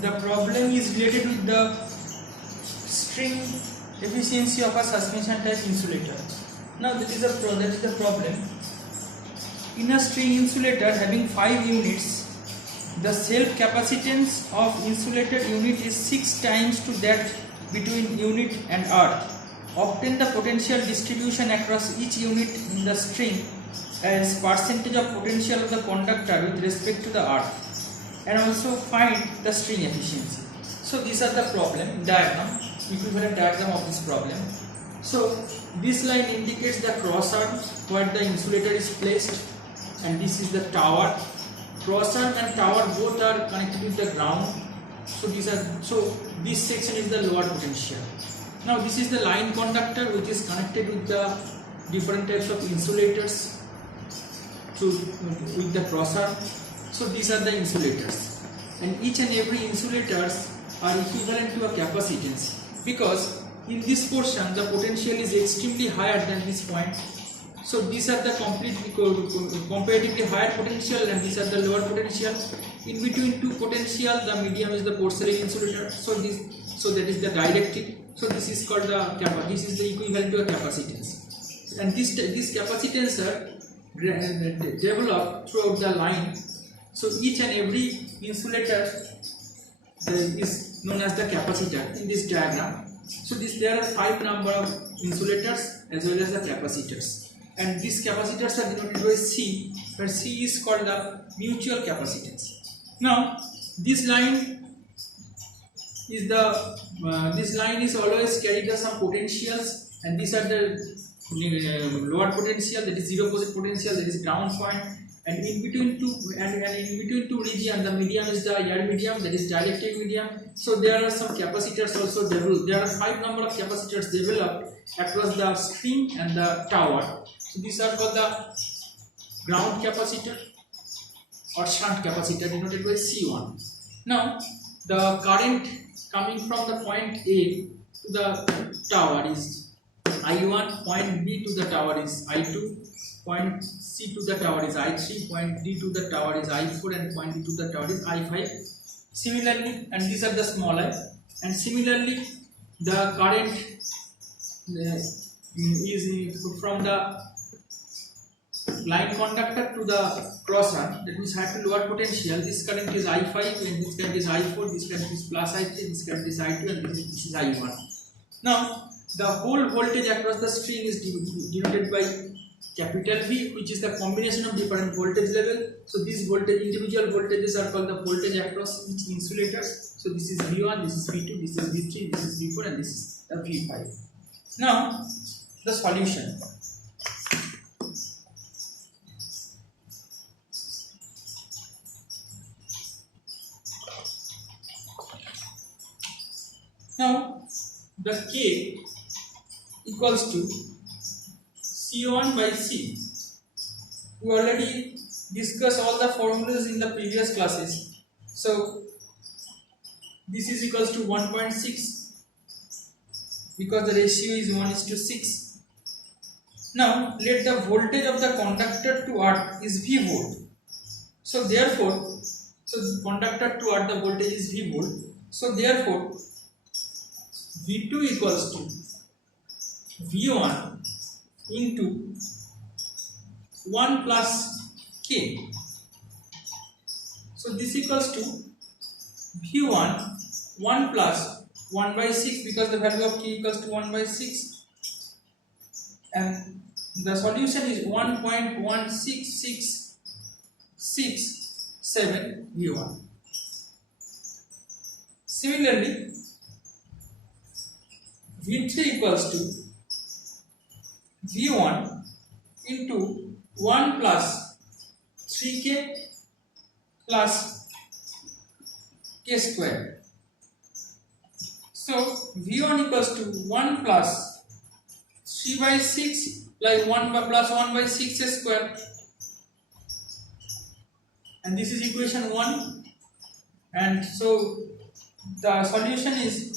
the problem is related with the string efficiency of a suspension type insulator. Now that is the problem. In a string insulator having 5 units, the self capacitance of insulated unit is 6 times to that between unit and earth. Obtain the potential distribution across each unit in the string as percentage of potential of the conductor with respect to the earth, and also find the string efficiency. So these are the problem diagram, equivalent diagram of this problem. So this line indicates the cross arm where the insulator is placed, and this is the tower. Cross arm and tower both are connected with the ground. So this section is the lower potential. Now this is the line conductor which is connected with the different types of insulators with the cross arm. So these are the insulators, and each and every insulators are equivalent to a capacitance, because in this portion the potential is extremely higher than this point. So these are the comparatively higher potential, and these are the lower potential. In between two potential, the medium is the porcelain insulator. So that is the dielectric. So this is called this is the equivalent to a capacitance, and this capacitance are developed throughout the line. So each and every insulator is known as the capacitor in this diagram. So there are 5 number of insulators as well as the capacitors, and these capacitors are denoted by C, where C is called the mutual capacitance. Now this line is always carried by some potentials, and these are the lower potential, that is zero potential, that is ground point, and in between two region, the medium is the air medium, that is dielectric medium. So there are some capacitors also developed. There are 5 number of capacitors developed across the string and the tower. So these are called the ground capacitor or shunt capacitor, denoted by C1. Now the current coming from the point A to the tower is I1, point B to the tower is I2, point C to the tower is I3, point D to the tower is I4, and point D to the tower is I5. Similarly, and these are the small I, and similarly the current is from the line conductor to the cross arm, that means high to lower potential. This current is I5, and this current is I4, this current is plus I3, this current is I2, and this is I1. Now the whole voltage across the string is denoted by capital V, which is the combination of different voltage level. So these individual voltages are called the voltage across each insulator. So this is V1, this is V2, this is V3, this is V4, and this is the V5. Now the solution. Now the K equals to C1 by C. We already discussed all the formulas in the previous classes. So this is equals to 1.6 because the ratio is 1:6. Now let the voltage of the conductor to earth is V volt. So therefore, the conductor to earth the voltage is V volt. So therefore V2 equals to V1 into 1 plus K. So this equals to V1 1 plus 1 by 6, because the value of K equals to 1 by 6, and the solution is 1.16667 V1. Similarly, V3 equals to V1 into 1 plus 3K plus K square. So V1 equals to 1 plus 3 by 6 plus 1 by 6 square, and this is equation 1, and so the solution is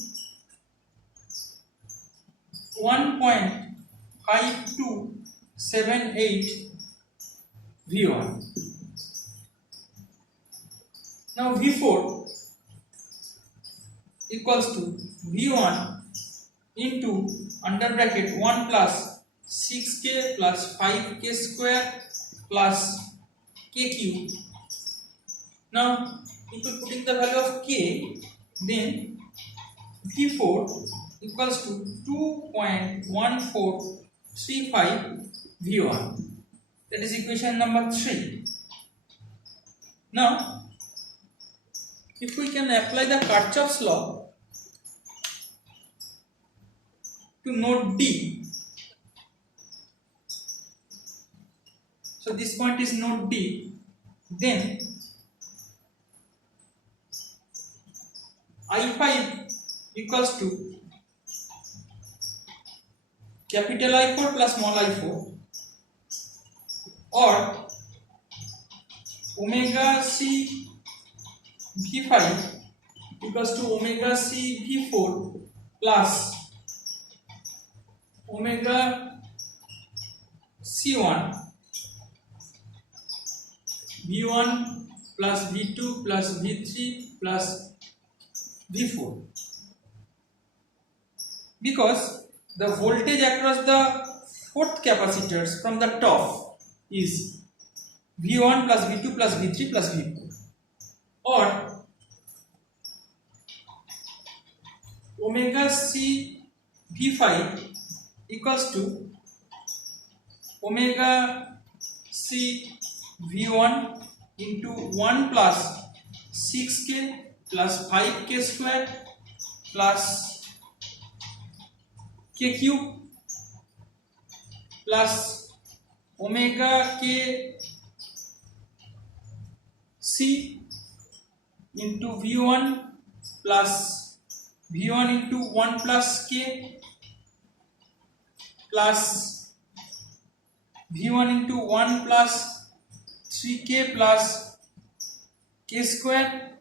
1.5278 V1. Now V4 equals to V1 into under bracket 1 plus 6k plus 5k square plus kq. Now if we put in the value of k, then V4 equals to 2.1435 V1. That is equation number 3. Now if we can apply the Kirchhoff's law to node D, so this point is node D, then I5 equals to capital I4 plus small I4, or omega C V5 equals to omega C V4 plus omega C1 V1 plus V2 plus V3 plus V4, because the voltage across the fourth capacitors from the top is V1 plus V2 plus V3 plus V4, or omega C V5 equals to omega C V1 into 1 plus 6k plus 5k square plus k cube plus omega k C into V1 plus V1 into 1 plus k plus V1 into 1 plus 3k plus k square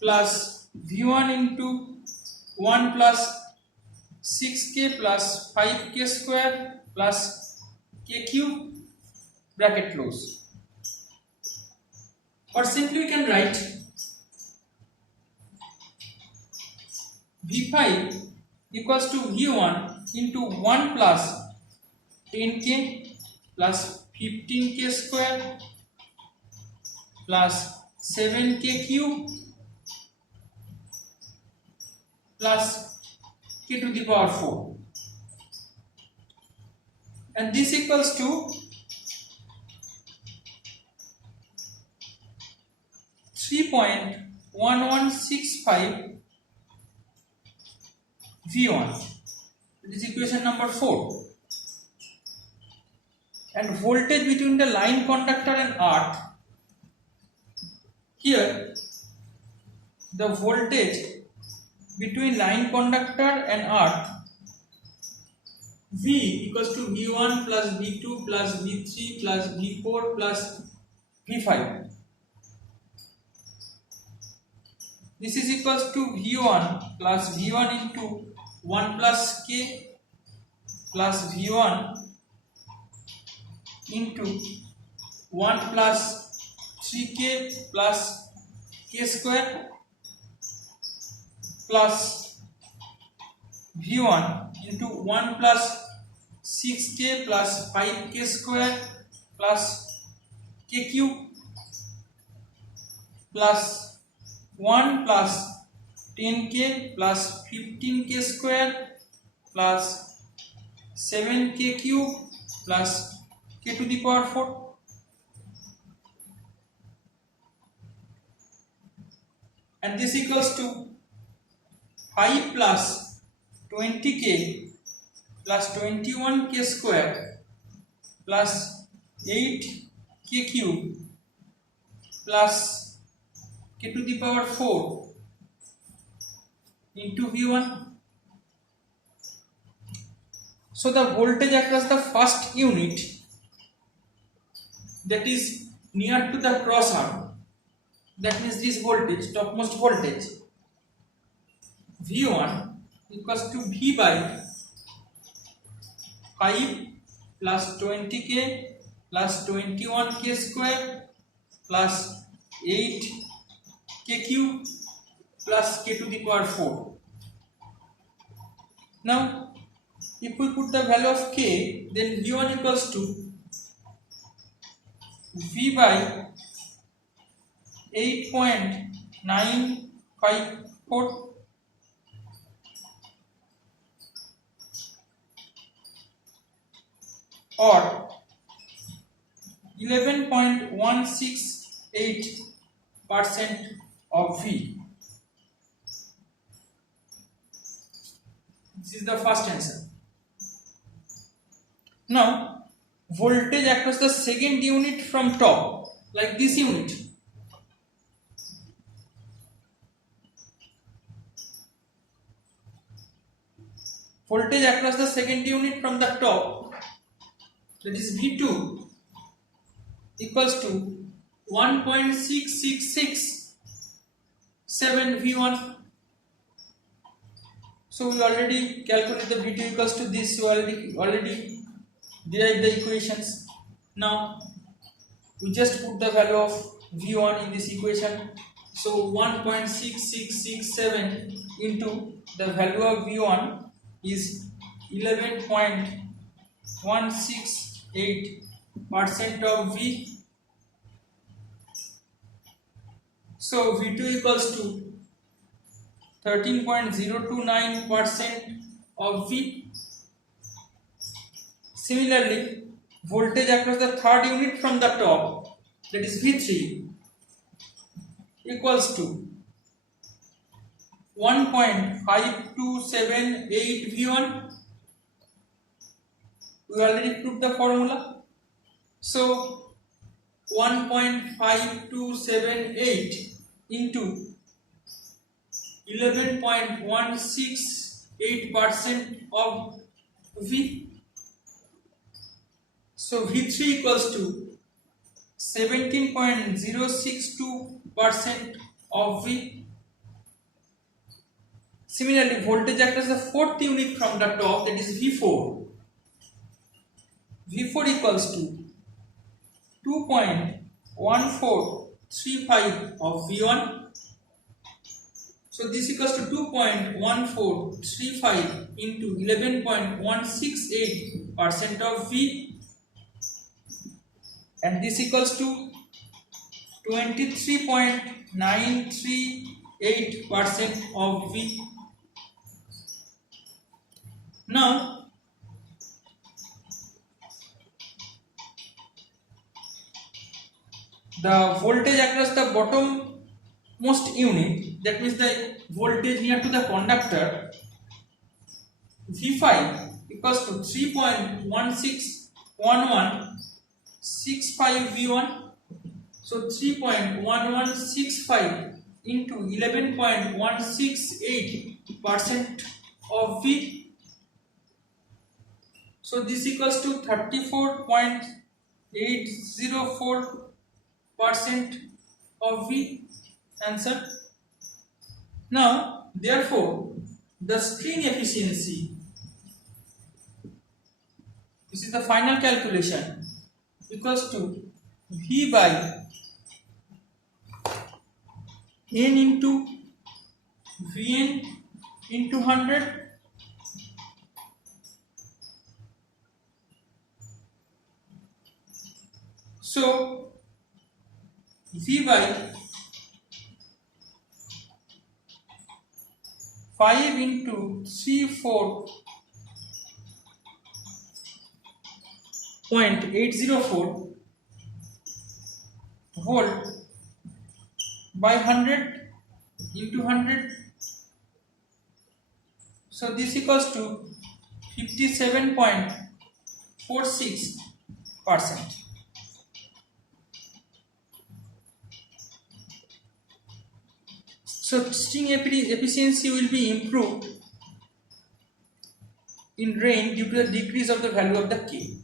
plus V1 into 1 plus 6k plus 5k square plus k cube, bracket close. Or simply we can write V5 equals to V1 into 1 plus 10k plus 15k square plus 7k cube plus k to the power 4, and this equals to 3.1165 V1. This is equation number 4. And voltage between the line conductor and earth, here the voltage between line conductor and earth, V equals to V1 plus V2 plus V3 plus V4 plus V5. This is equals to V1 plus V1 into 1 plus K plus V1 into 1 plus 3K plus K square plus V1 into 1 plus 6K plus 5K square plus K cube plus 1 plus 10K plus 15K square plus 7K cube plus K to the power 4. And this equals to 5 plus 20K plus 21K square plus 8K cube plus K to the power 4 into V1. So the voltage across the first unit, that is near to the cross arm, that means this voltage, topmost voltage, V1 equals to V by 5 plus 20K plus 21K square plus 8K cube plus k to the power 4. Now, if we put the value of k, then V1 equals to V by 8.954 or 11.168% of V. This is the first answer. Now, voltage across the second unit from top, like this unit. Voltage across the second unit from the top, that is V2, equals to 1.6667 V1. So we already calculate the V2 equals to this. You already derived the equations. Now we just put the value of V1 in this equation. So 1.6667 into the value of V1 is 11.168% of V. So V2 equals to 13.029% of V. Similarly, voltage across the third unit from the top, that is V3, equals to 1.5278 V1. We already proved the formula. So 1.5278 into 11.168% of V. So V3 equals to 17.062% of V. Similarly, voltage across the fourth unit from the top, that is V4. V4 equals to 2.1435 of V1. So this equals to 2.1435 into 11.168% of V, and this equals to 23.938% of V. Now the voltage across the bottommost unit, that means the voltage near to the conductor, V5 equals to 3.161165 V1. So 3.1165 into 11.168% of V. So this equals to 34.804% of V. Answer. Now, therefore, the string efficiency, this is the final calculation, equals to V by N into Vn into 100 . So V by 5 into 34.804 volt by 100 into 100. So this equals to 57.46%. So string efficiency will be improved in range due to the decrease of the value of the K.